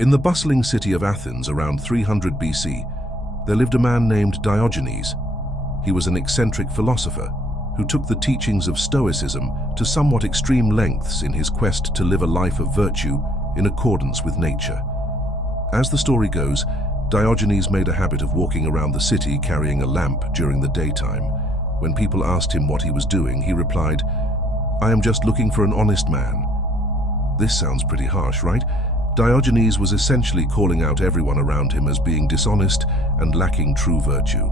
In the bustling city of Athens around 300 BC, there lived a man named Diogenes. He was an eccentric philosopher who took the teachings of Stoicism to somewhat extreme lengths in his quest to live a life of virtue in accordance with nature. As the story goes, Diogenes made a habit of walking around the city carrying a lamp during the daytime. When people asked him what he was doing, he replied, "I am just looking for an honest man." This sounds pretty harsh, right? Diogenes was essentially calling out everyone around him as being dishonest and lacking true virtue.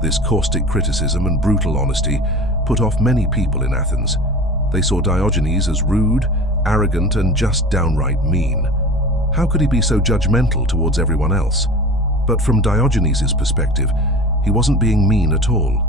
This caustic criticism and brutal honesty put off many people in Athens. They saw Diogenes as rude, arrogant, and just downright mean. How could he be so judgmental towards everyone else? But from Diogenes' perspective, he wasn't being mean at all.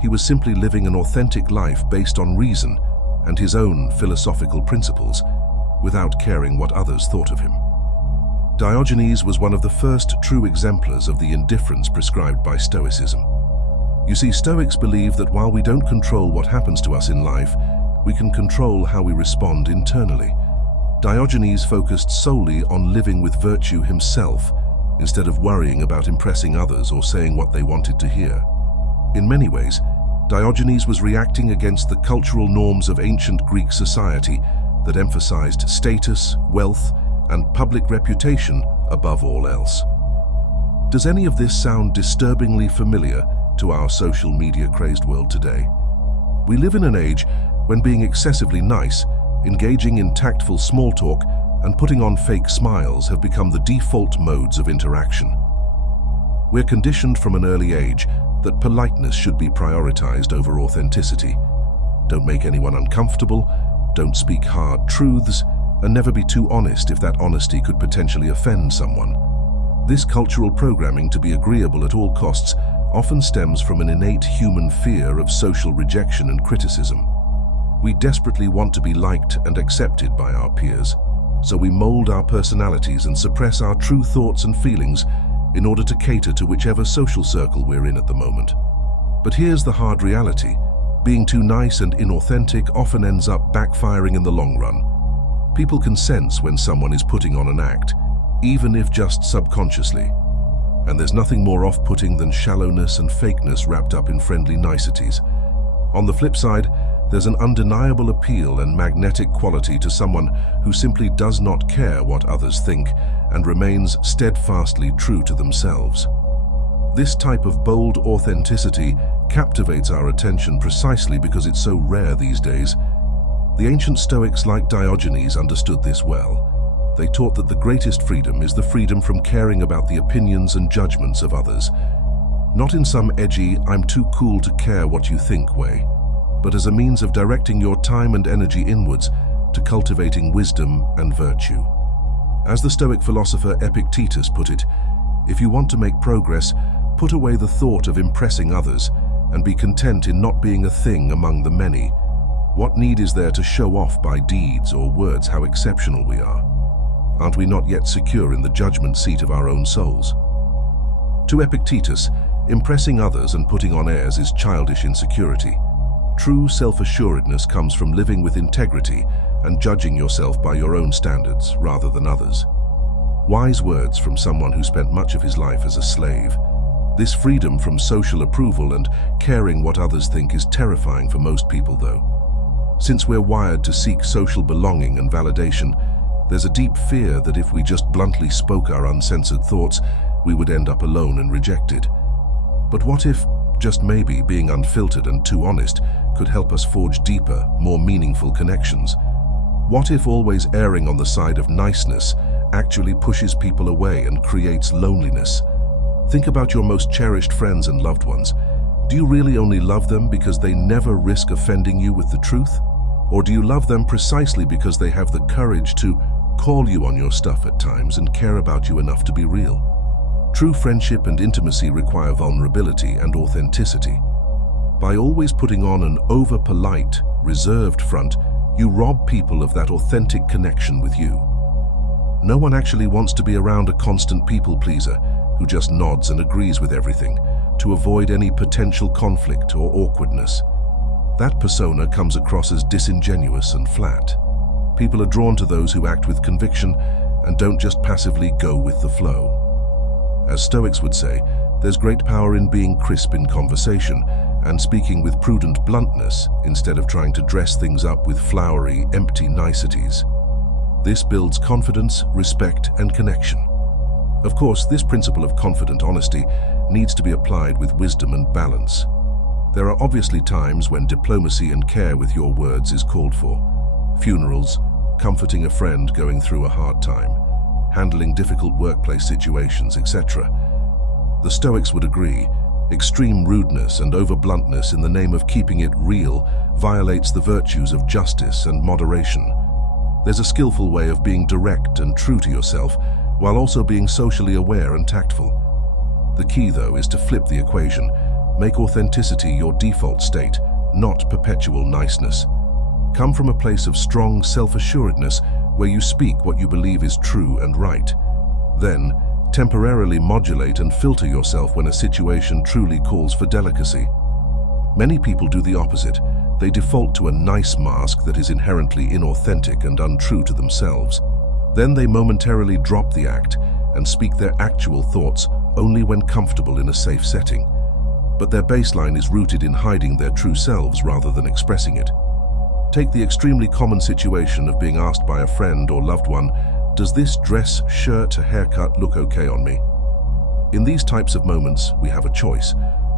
He was simply living an authentic life based on reason and his own philosophical principles, without caring what others thought of him. Diogenes was one of the first true exemplars of the indifference prescribed by Stoicism. You see, Stoics believe that while we don't control what happens to us in life, we can control how we respond internally. Diogenes focused solely on living with virtue himself, instead of worrying about impressing others or saying what they wanted to hear. In many ways, Diogenes was reacting against the cultural norms of ancient Greek society that emphasized status, wealth, and public reputation above all else. Does any of this sound disturbingly familiar to our social media-crazed world today? We live in an age when being excessively nice, engaging in tactful small talk, and putting on fake smiles have become the default modes of interaction. We're conditioned from an early age that politeness should be prioritized over authenticity. Don't make anyone uncomfortable, don't speak hard truths, and never be too honest if that honesty could potentially offend someone. This cultural programming to be agreeable at all costs often stems from an innate human fear of social rejection and criticism. We desperately want to be liked and accepted by our peers, so we mold our personalities and suppress our true thoughts and feelings in order to cater to whichever social circle we're in at the moment. But here's the hard reality. Being too nice and inauthentic often ends up backfiring in the long run. People can sense when someone is putting on an act, even if just subconsciously. And there's nothing more off-putting than shallowness and fakeness wrapped up in friendly niceties. On the flip side, there's an undeniable appeal and magnetic quality to someone who simply does not care what others think and remains steadfastly true to themselves. This type of bold authenticity captivates our attention precisely because it's so rare these days. The ancient Stoics like Diogenes understood this well. They taught that the greatest freedom is the freedom from caring about the opinions and judgments of others. Not in some edgy, "I'm too cool to care what you think" way, but as a means of directing your time and energy inwards to cultivating wisdom and virtue. As the Stoic philosopher Epictetus put it, if you want to make progress, put away the thought of impressing others and be content in not being a thing among the many. What need is there to show off by deeds or words how exceptional we are? Aren't we not yet secure in the judgment seat of our own souls? To Epictetus, impressing others and putting on airs is childish insecurity. True self-assuredness comes from living with integrity and judging yourself by your own standards rather than others. Wise words from someone who spent much of his life as a slave. This freedom from social approval and caring what others think is terrifying for most people, though. Since we're wired to seek social belonging and validation, there's a deep fear that if we just bluntly spoke our uncensored thoughts, we would end up alone and rejected. But what if, just maybe, being unfiltered and too honest could help us forge deeper, more meaningful connections? What if always erring on the side of niceness actually pushes people away and creates loneliness? Think about your most cherished friends and loved ones. Do you really only love them because they never risk offending you with the truth? Or do you love them precisely because they have the courage to call you on your stuff at times and care about you enough to be real? True friendship and intimacy require vulnerability and authenticity. By always putting on an over-polite, reserved front, you rob people of that authentic connection with you. No one actually wants to be around a constant people-pleaser who just nods and agrees with everything to avoid any potential conflict or awkwardness. That persona comes across as disingenuous and flat. People are drawn to those who act with conviction and don't just passively go with the flow. As Stoics would say, there's great power in being crisp in conversation and speaking with prudent bluntness instead of trying to dress things up with flowery, empty niceties. This builds confidence, respect, and connection. Of course, this principle of confident honesty needs to be applied with wisdom and balance. There are obviously times when diplomacy and care with your words is called for. Funerals, comforting a friend going through a hard time, handling difficult workplace situations, etc. The Stoics would agree, extreme rudeness and over-bluntness in the name of keeping it real violates the virtues of justice and moderation. There's a skillful way of being direct and true to yourself while also being socially aware and tactful. The key, though, is to flip the equation. Make authenticity your default state, not perpetual niceness. Come from a place of strong self-assuredness where you speak what you believe is true and right. Then, temporarily modulate and filter yourself when a situation truly calls for delicacy. Many people do the opposite. They default to a nice mask that is inherently inauthentic and untrue to themselves. Then they momentarily drop the act and speak their actual thoughts only when comfortable in a safe setting. But their baseline is rooted in hiding their true selves rather than expressing it. Take the extremely common situation of being asked by a friend or loved one, "Does this dress, shirt, haircut look okay on me?" In these types of moments, we have a choice: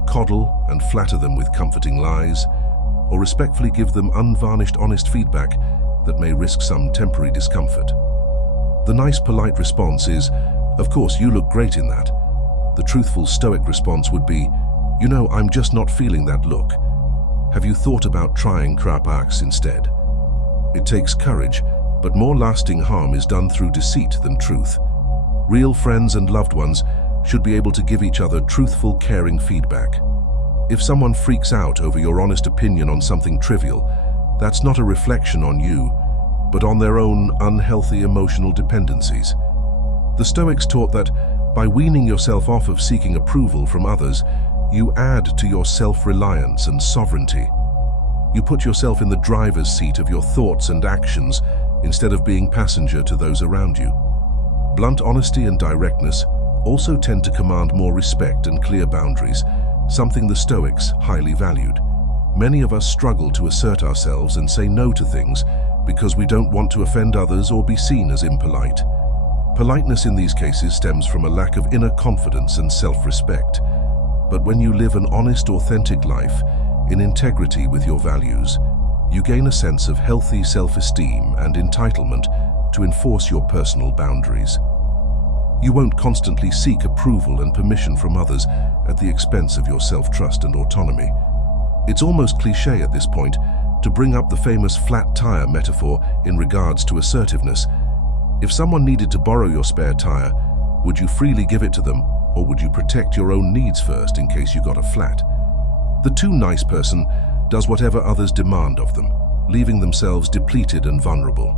coddle and flatter them with comforting lies, or respectfully give them unvarnished honest feedback that may risk some temporary discomfort. The nice, polite response is, "Of course, you look great in that." The truthful Stoic response would be, "You know, I'm just not feeling that look. Have you thought about trying krapax instead?" It takes courage, but more lasting harm is done through deceit than truth. Real friends and loved ones should be able to give each other truthful, caring feedback. If someone freaks out over your honest opinion on something trivial, that's not a reflection on you, but on their own unhealthy emotional dependencies. The Stoics taught that by weaning yourself off of seeking approval from others, you add to your self-reliance and sovereignty. You put yourself in the driver's seat of your thoughts and actions instead of being passenger to those around you. Blunt honesty and directness also tend to command more respect and clear boundaries, something the Stoics highly valued. Many of us struggle to assert ourselves and say no to things because we don't want to offend others or be seen as impolite. Politeness in these cases stems from a lack of inner confidence and self-respect. But when you live an honest, authentic life, in integrity with your values, you gain a sense of healthy self-esteem and entitlement to enforce your personal boundaries. You won't constantly seek approval and permission from others at the expense of your self-trust and autonomy. It's almost cliché at this point to bring up the famous flat tire metaphor in regards to assertiveness. If someone needed to borrow your spare tire, would you freely give it to them, or would you protect your own needs first in case you got a flat? The too nice person does whatever others demand of them, leaving themselves depleted and vulnerable.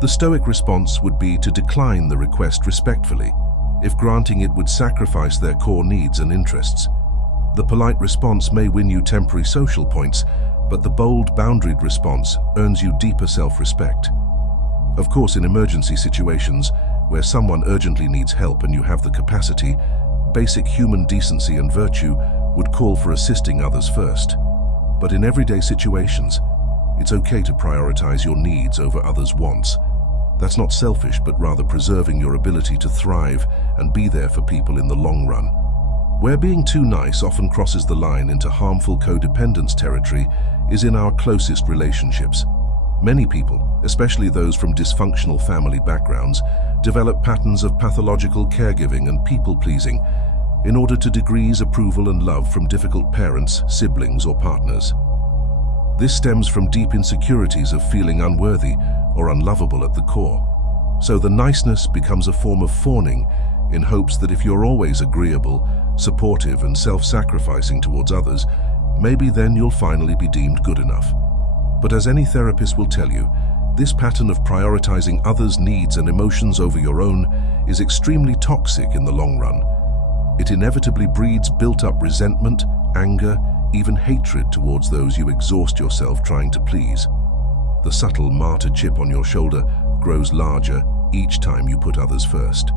The Stoic response would be to decline the request respectfully, if granting it would sacrifice their core needs and interests. The polite response may win you temporary social points, but the bold, boundaried response earns you deeper self-respect. Of course, in emergency situations, where someone urgently needs help and you have the capacity, basic human decency and virtue would call for assisting others first. But in everyday situations, it's okay to prioritize your needs over others' wants. That's not selfish, but rather preserving your ability to thrive and be there for people in the long run. Where being too nice often crosses the line into harmful codependence territory is in our closest relationships. Many people, especially those from dysfunctional family backgrounds, develop patterns of pathological caregiving and people-pleasing in order to degrees approval and love from difficult parents, siblings, or partners. This stems from deep insecurities of feeling unworthy or unlovable at the core. So the niceness becomes a form of fawning in hopes that if you're always agreeable, supportive, and self-sacrificing towards others, maybe then you'll finally be deemed good enough. But as any therapist will tell you, this pattern of prioritizing others' needs and emotions over your own is extremely toxic in the long run. It inevitably breeds built-up resentment, anger, even hatred towards those you exhaust yourself trying to please. The subtle martyr chip on your shoulder grows larger each time you put others first.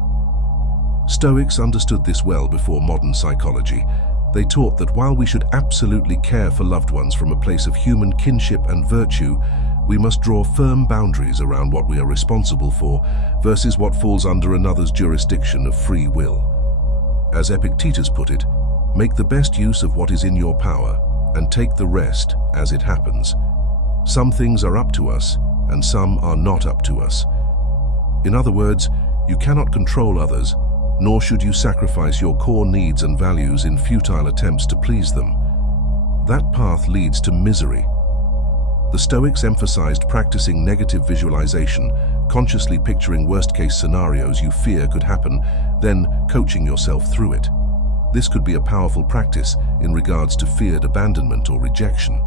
Stoics understood this well before modern psychology. They taught that while we should absolutely care for loved ones from a place of human kinship and virtue, we must draw firm boundaries around what we are responsible for versus what falls under another's jurisdiction of free will. As Epictetus put it, make the best use of what is in your power and take the rest as it happens. Some things are up to us and some are not up to us. In other words, you cannot control others, nor should you sacrifice your core needs and values in futile attempts to please them. That path leads to misery. The Stoics emphasized practicing negative visualization, consciously picturing worst-case scenarios you fear could happen, then coaching yourself through it. This could be a powerful practice in regards to feared abandonment or rejection.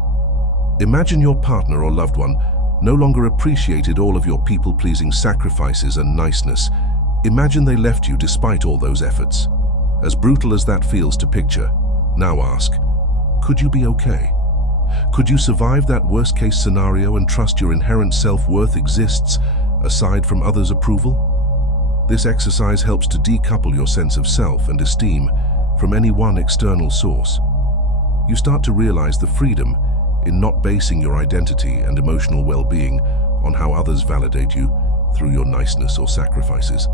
Imagine your partner or loved one no longer appreciated all of your people-pleasing sacrifices and niceness. Imagine they left you despite all those efforts. As brutal as that feels to picture, now ask, could you be okay? Could you survive that worst-case scenario and trust your inherent self-worth exists aside from others' approval? This exercise helps to decouple your sense of self and esteem from any one external source. You start to realize the freedom in not basing your identity and emotional well-being on how others validate you through your niceness or sacrifices.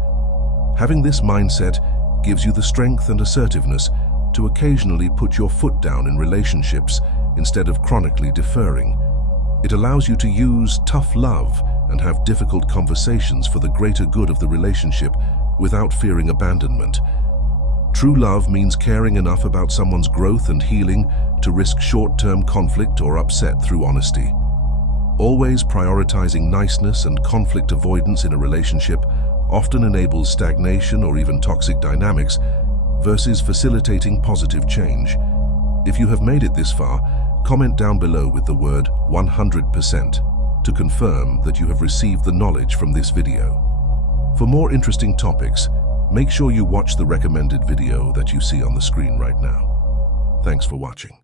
Having this mindset gives you the strength and assertiveness to occasionally put your foot down in relationships instead of chronically deferring. It allows you to use tough love and have difficult conversations for the greater good of the relationship without fearing abandonment. True love means caring enough about someone's growth and healing to risk short-term conflict or upset through honesty. Always prioritizing niceness and conflict avoidance in a relationship often enables stagnation or even toxic dynamics versus facilitating positive change. If you have made it this far, comment down below with the word 100% to confirm that you have received the knowledge from this video. For more interesting topics, make sure you watch the recommended video that you see on the screen right now. Thanks for watching.